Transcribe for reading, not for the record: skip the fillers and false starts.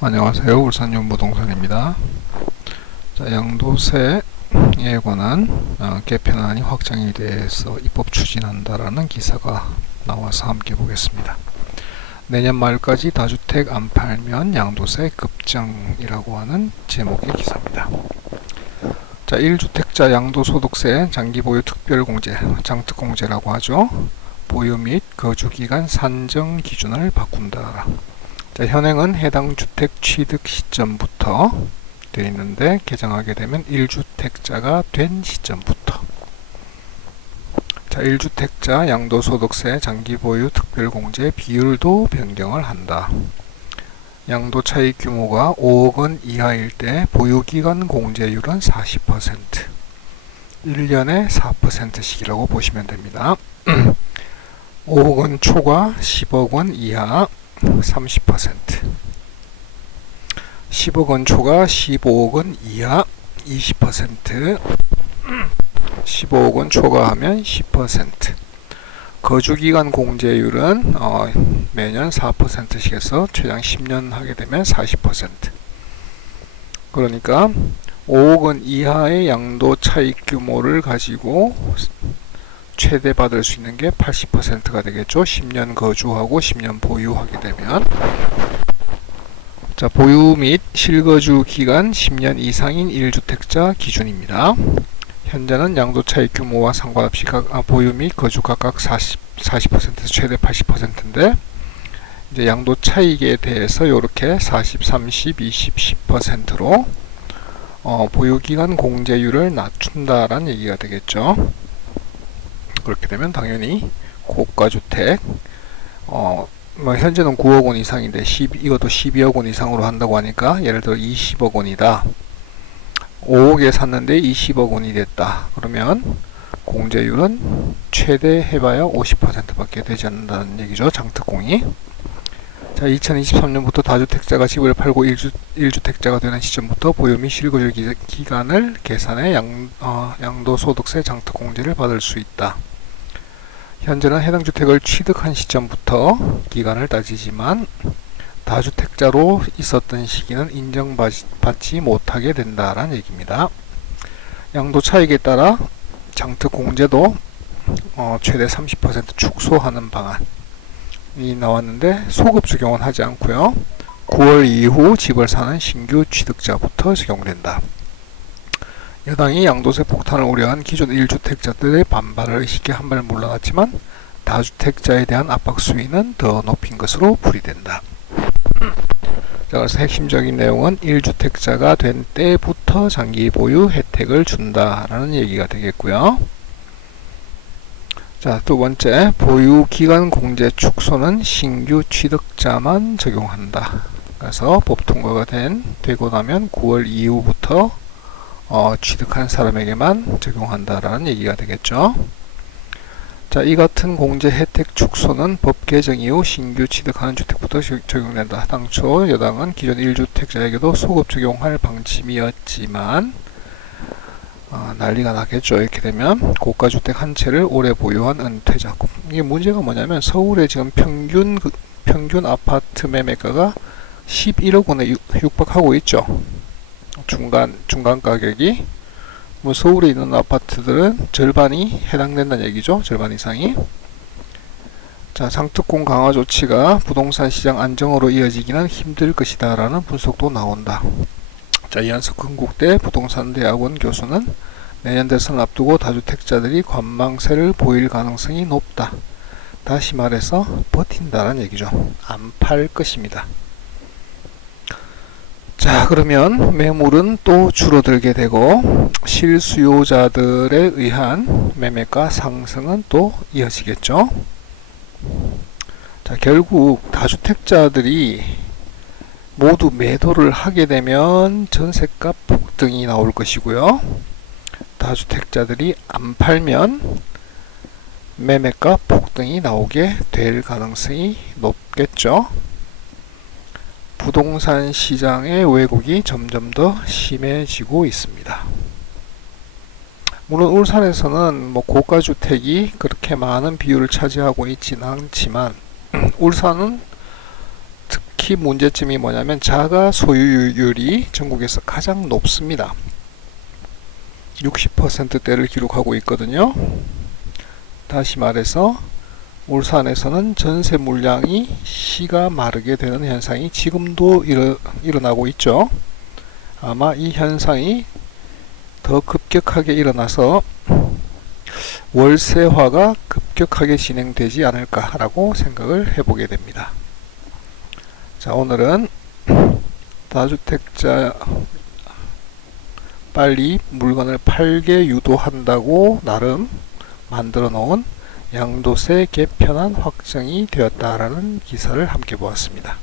안녕하세요. 울산 윤부동산입니다. 자, 양도세에 관한 개편안이 확정에 대해서 입법 추진한다라는 기사가 나와서 함께 보겠습니다. 내년 말까지 다주택 안 팔면 양도세 급증이라고 하는 제목의 기사입니다. 자, 1주택자 양도소득세 장기보유 특별공제, 장특공제라고 하죠. 보유 및 거주기간 산정 기준을 바꾼다. 자, 현행은 해당 주택 취득 시점부터 되어 있는데 개정하게 되면 1주택자가 된 시점부터. 자, 1주택자 양도소득세 장기보유 특별공제 비율도 변경을 한다. 양도 차익 규모가 5억 원 이하일 때 보유기간 공제율은 40%, 1년에 4%씩이라고 보시면 됩니다. 5억 원 초과 10억 원 이하 30%, 10억 원 초과 15억 원 이하 20%, 15억 원 초과하면 10%. 거주기간 공제율은 매년 4%씩 해서 최장 10년 하게 되면 40%. 그러니까 5억 원 이하의 양도 차익 규모를 가지고 최대 받을 수 있는 게 80%가 되겠죠. 10년 거주하고 10년 보유하게 되면. 자, 보유 및 실거주 기간 10년 이상인 1주택자 기준입니다. 현재는 양도 차익 규모와 상관없이 보유 및 거주 각각 40%에서 최대 80%인데 이제 양도 차익에 대해서 이렇게 40, 30, 20, 10%로 보유 기간 공제율을 낮춘다라는 얘기가 되겠죠. 그렇게 되면 당연히 고가주택 현재는 9억 원 이상인데 이것도 12억 원 이상으로 한다고 하니까 예를 들어 20억 원이다. 5억에 샀는데 20억 원이 됐다. 그러면 공제율은 최대 해봐야 50%밖에 되지 않는다는 얘기죠. 장특공이. 자, 2023년부터 다주택자가 집을 팔고 1주택자가 되는 시점부터 보유 및 실거주 기간을 계산해 양도소득세 장특공제를 받을 수 있다. 현재는 해당 주택을 취득한 시점부터 기간을 따지지만 다주택자로 있었던 시기는 인정받지 못하게 된다라는 얘기입니다. 양도 차익에 따라 장특공제도 최대 30% 축소하는 방안이 나왔는데 소급 적용은 하지 않고요. 9월 이후 집을 사는 신규 취득자부터 적용된다. 여당이 양도세 폭탄을 우려한 기존 1주택자들의 반발을 쉽게 한 발 물러났지만 다주택자에 대한 압박 수위는 더 높인 것으로 풀이된다. 자, 그래서 핵심적인 내용은 1주택자가 된 때부터 장기 보유 혜택을 준다라는 얘기가 되겠고요. 자, 두 번째, 보유 기간 공제 축소는 신규 취득자만 적용한다. 그래서 법 통과가 되고 나면 9월 이후부터 취득한 사람에게만 적용한다라는 얘기가 되겠죠. 자, 이 같은 공제 혜택 축소는 법 개정 이후 신규 취득하는 주택부터 적용된다. 당초 여당은 기존 1주택자에게도 소급 적용할 방침이었지만 난리가 나겠죠. 이렇게 되면 고가주택 한 채를 오래 보유한 은퇴자. 이게 문제가 뭐냐면 서울에 지금 평균 아파트 매매가가 11억 원에 육박하고 있죠. 중간 가격이 서울에 있는 아파트들은 절반이 해당된다는 얘기죠. 절반 이상이. 자, 장특공 강화 조치가 부동산 시장 안정으로 이어지기는 힘들 것이다 라는 분석도 나온다. 자, 이한석 건국대 부동산대학원 교수는 내년 대선 앞두고 다주택자들이 관망세를 보일 가능성이 높다. 다시 말해서 버틴다는 얘기죠. 안 팔 것입니다. 자, 그러면 매물은 또 줄어들게 되고 실수요자들에 의한 매매가 상승은 또 이어지겠죠. 자, 결국 다주택자들이 모두 매도를 하게 되면 전세값 폭등이 나올 것이고요. 다주택자들이 안 팔면 매매가 폭등이 나오게 될 가능성이 높겠죠. 부동산 시장의 왜곡이 점점 더 심해지고 있습니다. 물론 울산에서는 고가주택이 그렇게 많은 비율을 차지하고 있지는 않지만 울산은 특히 특히 문제점이 뭐냐면 자가 소유율이 전국에서 가장 높습니다. 60%대를 기록하고 있거든요. 다시 말해서 울산에서는 전세 물량이 시가 마르게 되는 현상이 지금도 일어나고 있죠. 아마 이 현상이 더 급격하게 일어나서 월세화가 급격하게 진행되지 않을까라고 생각을 해보게 됩니다. 자, 오늘은 다주택자 빨리 물건을 팔게 유도한다고 나름 만들어 놓은 양도세 개편안 확정이 되었다라는 기사를 함께 보았습니다.